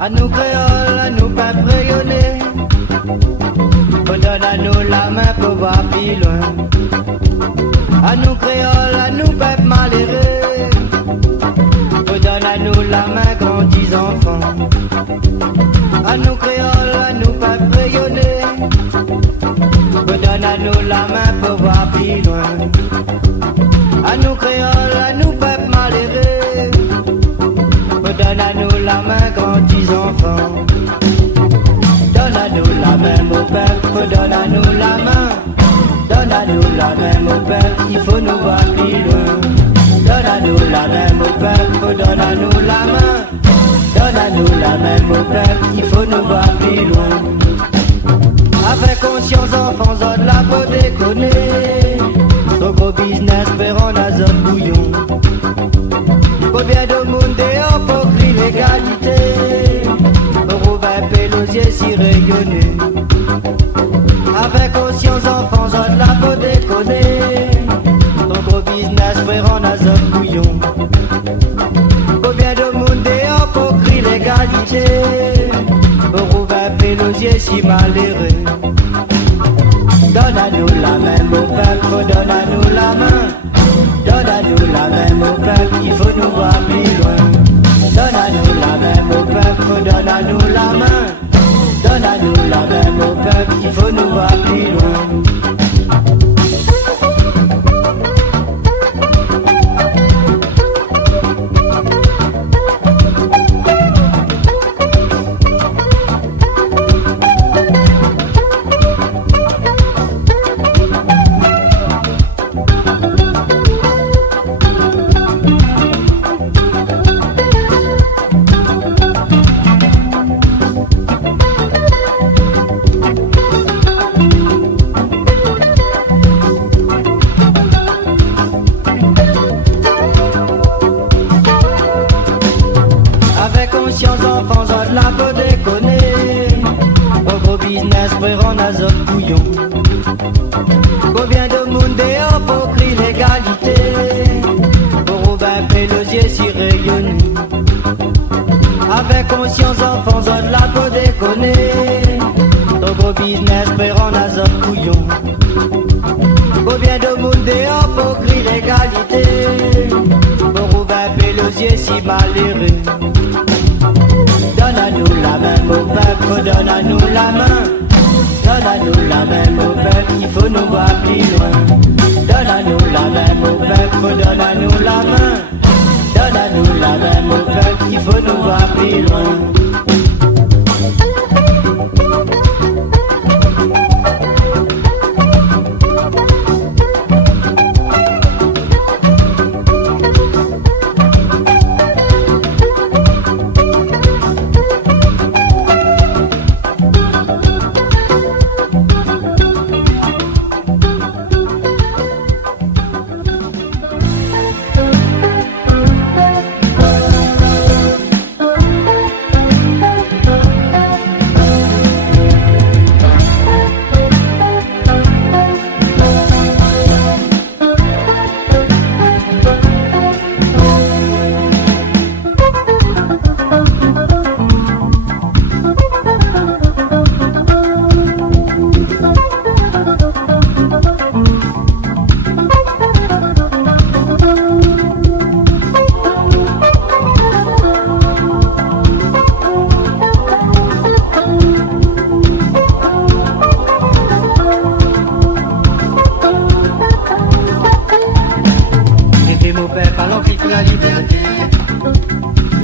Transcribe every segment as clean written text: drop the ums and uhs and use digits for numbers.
À nous créoles, à nous pas rayonner, donne à nous la main pour voir plus loin. À nous créoles, à nous pas malheureux, donne à nous la main grands enfants. À nous créoles, à nous pas rayonner, donne à nous la main pour voir plus loin. À nous créoles, à nous pas malheureux, donne à nous la main grands enfants. Donne à nous la main mon peuple, donne à nous la main. Donne à nous la main mon peuple, il faut nous voir plus loin. Donne à nous la main mon peuple, donne à nous la main. Donne à nous la main mon peuple, il faut nous voir plus loin. Avec conscience enfants, on la peau déconner. Ton gros business, on a zone bouillon. Combien de monde dehors pour l'illégalité, Robin Pélosier si rayonné. Avec conscience enfants, on la peau déconner. Ton gros business, frère, en a zone bouillon. Combien de monde dehors pour l'illégalité, Robin Pélosier si malheureux. Donne à nous la main, mon peuple, donne à nous la main. Donne à nous la main, mon peuple, il faut nous voir plus loin. Donne à nous la main, mon peuple, donne à nous la main. Donne à nous la main, mon peuple, il faut nous voir plus loin. Combien de monde dehors pour crier l'égalité, pour Robin Pélosier si rayonné. Avec conscience enfants, on la peau déconner. Ton gros business, frère, en a zone couillon. Combien de monde dehors pour crier l'égalité, pour Robin Pélosier si malheureux. Donne à nous la main, mon peuple, donne à nous la main. Donne à nous la main, mon peuple, il faut nous voir plus loin. Donne à nous la main, mon peuple, donne à nous la main. Donne à nous la main, mon peuple, il faut nous voir plus loin.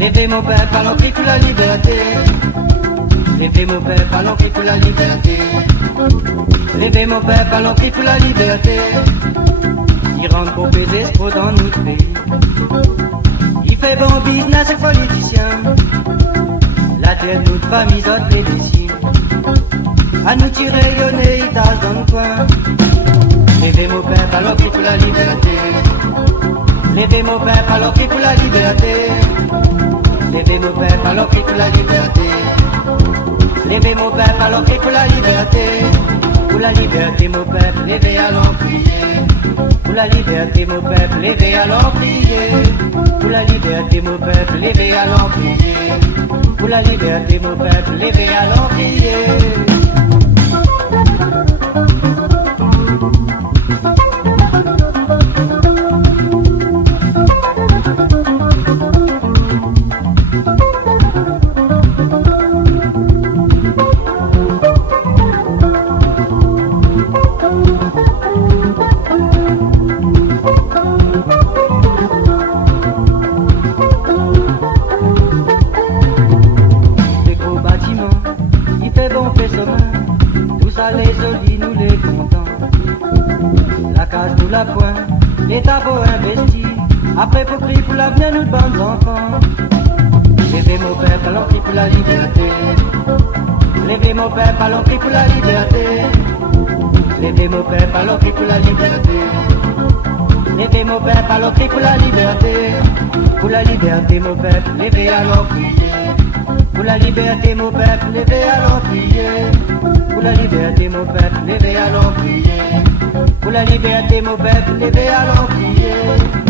Levez mon peuple, allons crie pour la liberté. Levez mon peuple, allons crie pour la liberté. Levez mon peuple, allons crie pour la liberté. Il rentre pour baiser escrocs dans notre pays. Il fait bon business et politicien. La terre de notre famille d'autres les décimes. À nous tirer rayonner, il tasse dans le coin. Levez mon peuple, allons crie pour la liberté. Levez mon peuple, allons crie pour la liberté. allons crier pour la liberté. Levez mon peuple, allons crier pour la liberté. Pour la liberté, mon peuple, levez, allons crier. Pour la liberté, mon peuple, levez, allons crier. Pour la liberté, mon peuple, levez, allons crier. Pour la liberté, mon peuple, levez, allons crier. L'État faut investir, après faut crier pour l'avenir nous de bonnes enfants. Levez mon peuple, allons crier pour la liberté. Levez mon peuple, allons crier pour la liberté. Levez mon peuple, allons crier pour la liberté. Levez mon peuple, allons crier pour la liberté. Pour la liberté mon peuple, levez, allons crier. Pour la liberté mon peuple, levez, allons crier. Pour la liberté mon peuple, levez, allons crier. Pour la liberté, mon peuple, levez, allons crier.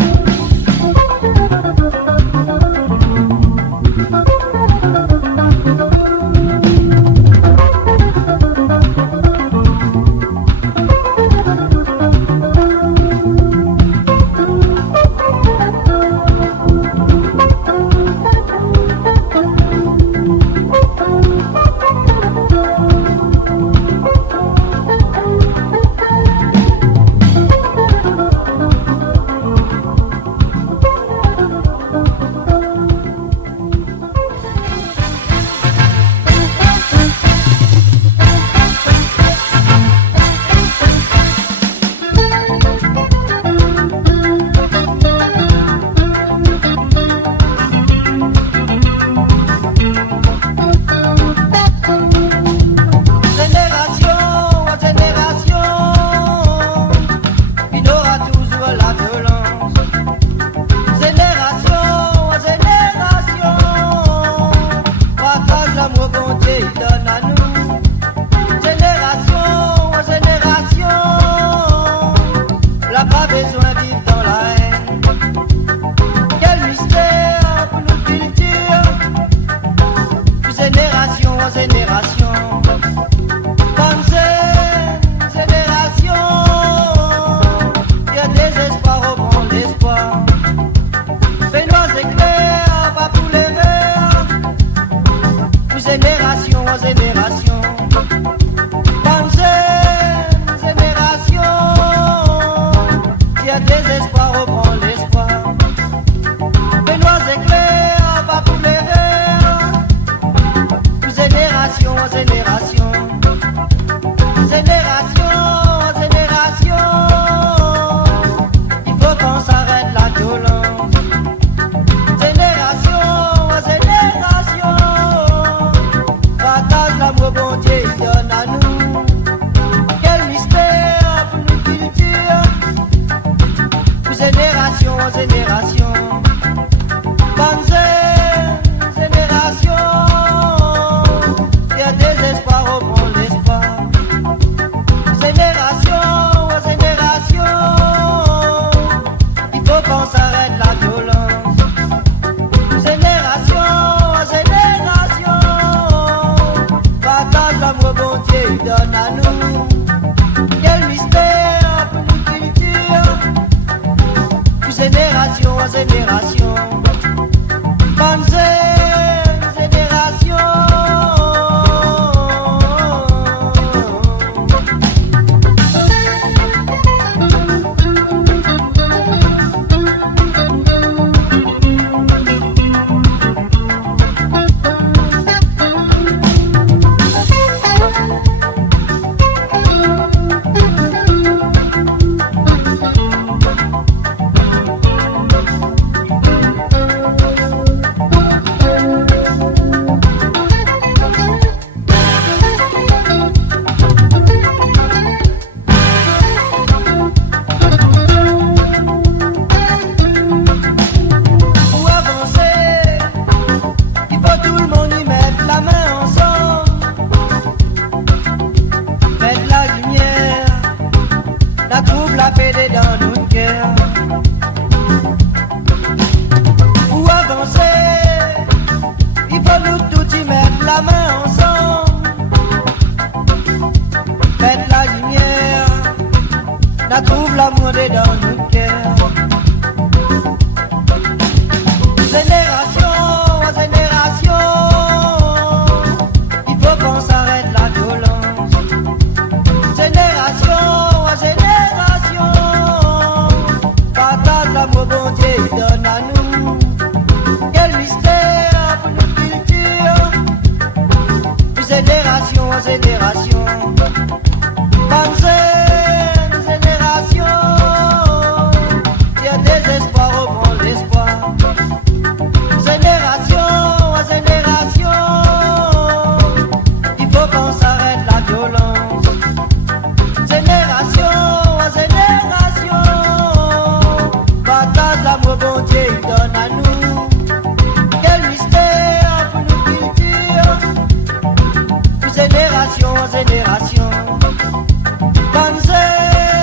l'amour est dans nos cœurs. Génération à génération, il faut qu'on s'arrête la violence. Génération à génération, partage l'amour, bon Dieu, il donne à nous. Quel mystère pour nos cultures. Génération à génération, génération, il y a des espoirs au grand espoir. Génération à génération, il faut qu'on s'arrête la violence. Génération à génération, partage l'amour, bon Dieu, il donne à nous. Quel mystère pour nos cultures. Génération à génération, génération.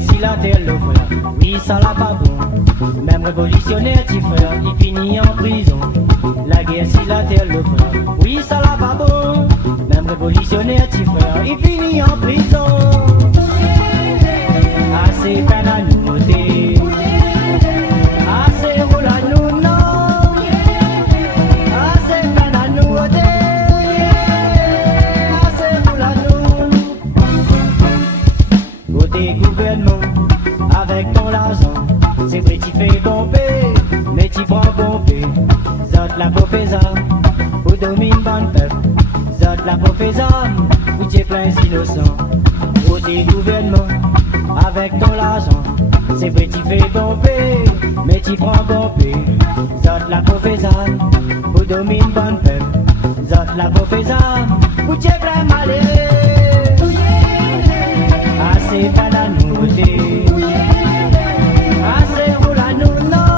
Si la terre le frère, oui ça l'a pas bon. Même révolutionnaire petit frère, il finit en prison. La guerre si la terre le frère, oui ça l'a pas bon. Même révolutionnaire petit frère, il finit en prison. Assez peine à nous noter, assez roule à nous non, assez peine à nous noter, assez roule à nous. Côté gouvernement, avec ton argent, c'est vrai tu fais bomber, mais tu prends bomber. Zot la professeur, ou domine bon peuple. Zot la professeur, ou tu es plein d'innocents. Côté gouvernement, avec ton argent, c'est vrai tu fais bomber, mais tu prends bomber. Zot la professeur, ou domine bon peuple. Zot la professeur, ou tu es plein malheureux. Assez pas la nouveauté, assez roule à nous non,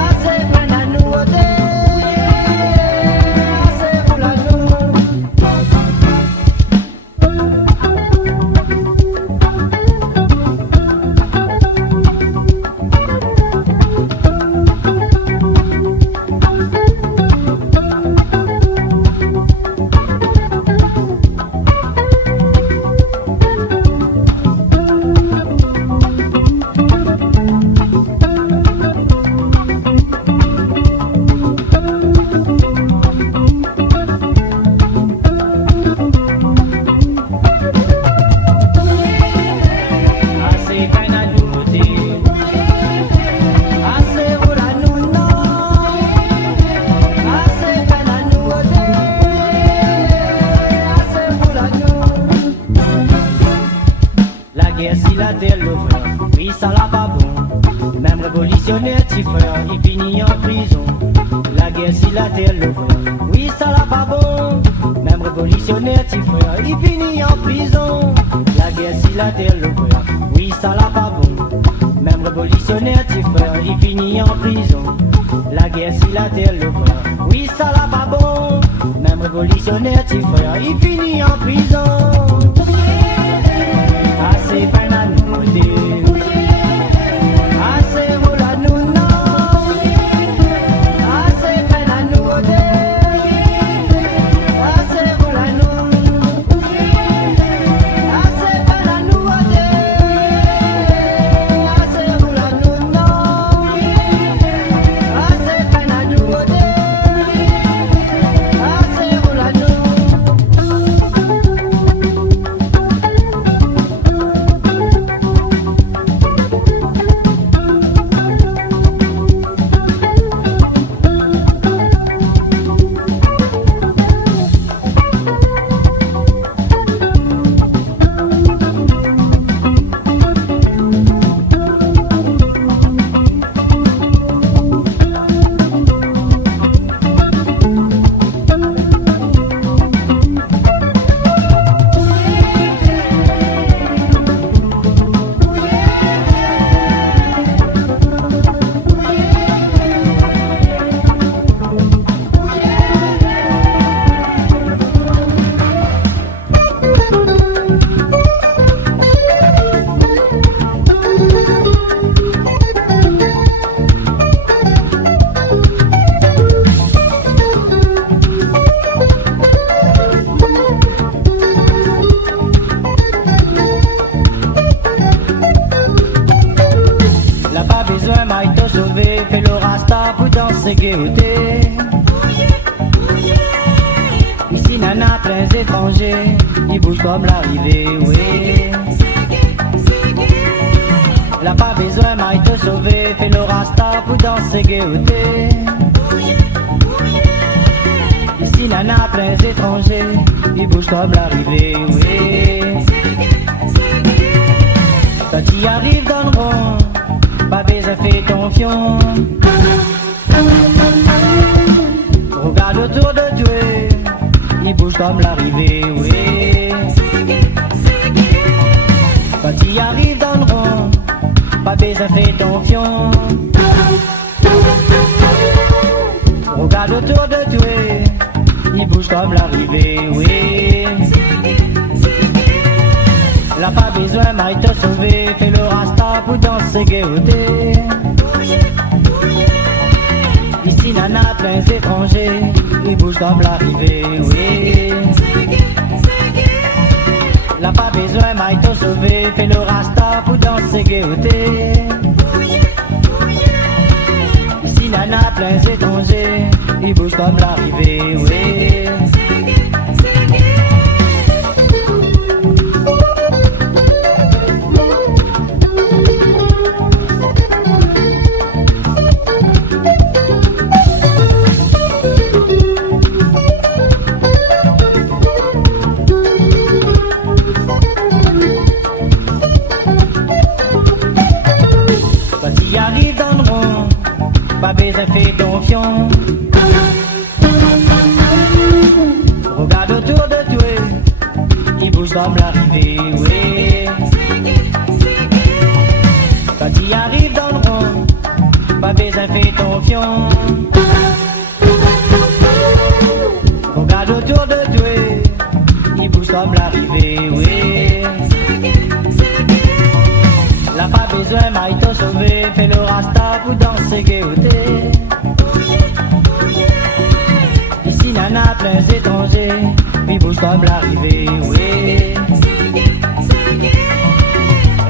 assez pas la nouveauté, assez roule à nous. Si la terre le frère, oui ça l'a pas bon. Même révolutionnaire petit frère, il finit en prison. La guerre si la terre le frère, oui ça l'a pas bon. Même révolutionnaire petit frère, il finit en prison. La guerre si la terre le frère, oui ça l'a pas bon. Même révolutionnaire petit frère, il finit en prison. La guerre si la terre le frère, oui ça l'a pas bon. Même révolutionnaire petit frère, il finit en prison. Assez peine à nous dire, assez roule à nous non, assez peine à nous dire, assez roule à nous, assez peine à nous dire, assez roule à nous non, assez peine à nous dire, assez roule à nous. ses gaietés. Ici nana plein étrangers, ils bougent comme l'arrivée, oui. Là pas besoin maille te sauver, fais le rasta pour danser gaieté. Ici nana plein étrangers, ils bougent comme l'arrivée, oui. Quand tu arrives dans le rond, pas besoin fais ton fion. Regarde autour de toi, ils bougent comme l'arrivée, oui. Quand tu arrives dans le rond, pas besoin fais ton fion. Regarde autour de toi, ils bougent comme l'arrivée, oui. Là pas besoin maille te sauver, fais le rasta pour danser gaieté. Ici nana plein étrangers, ils bougent comme l'arrivée, oui. Là pas besoin maille te sauver, fais le rasta pour danser gaieté. Ici nana plein étrangers, ils bougent comme l'arrivée, oui. Pas besoin fais ton fion. Regarde autour de toi, ils bougent comme l'arrivée, oui. Quand tu arrives dans le rond, pas besoin fais ton fion. Regarde autour de toi, ils bougent comme l'arrivée, oui. Là pas besoin maille te sauver, fais le rasta pour danser gaieté. Ici nana plein étrangers, ils bougent comme l'arrivée, oui.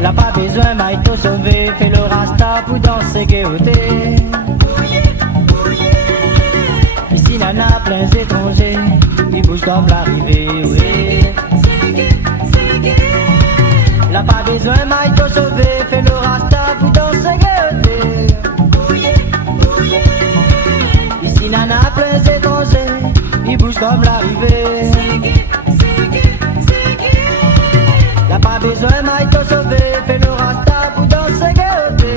Là pas besoin maille te sauver, fais le rasta pour danser gaieté. Ici nana plein étrangers, ils bougent comme l'arrivée, oui. Là pas besoin maille te sauver, fais le rasta pour danser gaieté. Ici nana plein étrangers, ils bougent comme l'arrivée. Là pas besoin maille te sauver, fais le rasta pour danser gaieté.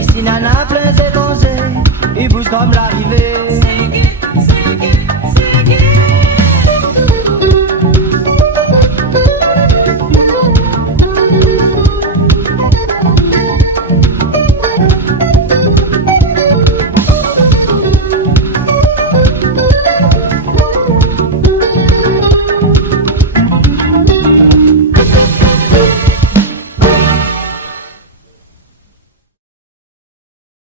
Ici nana plein étrangers, ils bougent comme l'arrivée.